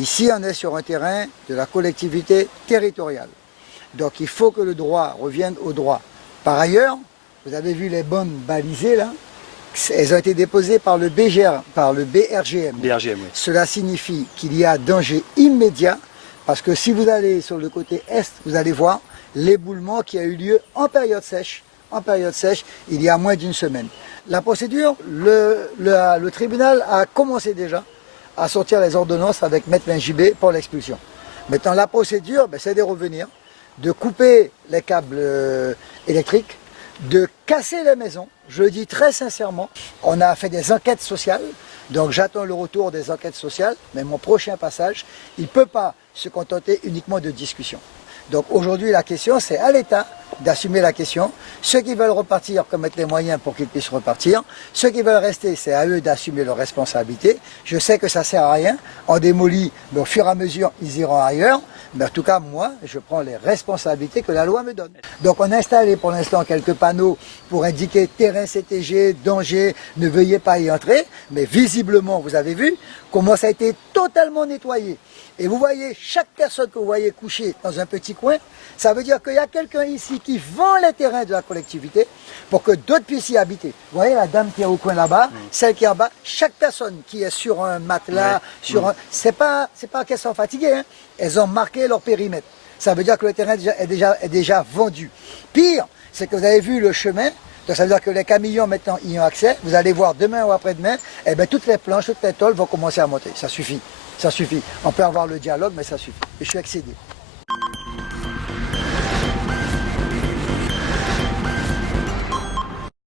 Ici, on est sur un terrain de la collectivité territoriale. Donc il faut que le droit revienne au droit. Par ailleurs, vous avez vu les bonnes balisées là, elles ont été déposées par le BRGM. BRGM, oui. Cela signifie qu'il y a danger immédiat, parce que si vous allez sur le côté est, vous allez voir l'éboulement qui a eu lieu en période sèche, il y a moins d'une semaine. La procédure, le tribunal a commencé déjà à sortir les ordonnances avec Maître Lingibé pour l'expulsion. Maintenant, la procédure, c'est de revenir, de couper les câbles électriques, de casser les maisons. Je le dis très sincèrement, on a fait des enquêtes sociales, donc j'attends le retour des enquêtes sociales, mais mon prochain passage, il ne peut pas se contenter uniquement de discussions. Donc aujourd'hui, la question, c'est à l'État d'assumer la question. Ceux qui veulent repartir, qu'on mette les moyens pour qu'ils puissent repartir. Ceux qui veulent rester, c'est à eux d'assumer leurs responsabilités. Je sais que ça ne sert à rien. On démolit, mais au fur et à mesure, ils iront ailleurs. Mais en tout cas, moi, je prends les responsabilités que la loi me donne. Donc on a installé pour l'instant quelques panneaux pour indiquer terrain CTG, danger, ne veuillez pas y entrer. Mais visiblement, vous avez vu comment ça a été totalement nettoyé. Et vous voyez, chaque personne que vous voyez couchée dans un petit coin, ça veut dire qu'il y a quelqu'un ici qui vend les terrains de la collectivité pour que d'autres puissent y habiter. Vous voyez la dame qui est au coin là-bas, celle qui est en bas, chaque personne qui est sur un matelas, c'est pas qu'elles sont fatiguées, hein. Elles ont marqué leur périmètre. Ça veut dire que le terrain est déjà vendu. Pire, c'est que vous avez vu le chemin. Donc ça veut dire que les camions maintenant y ont accès. Vous allez voir demain ou après-demain, toutes les planches, toutes les tôles vont commencer à monter. Ça suffit. Ça suffit. On peut avoir le dialogue, mais ça suffit. Et je suis excédé.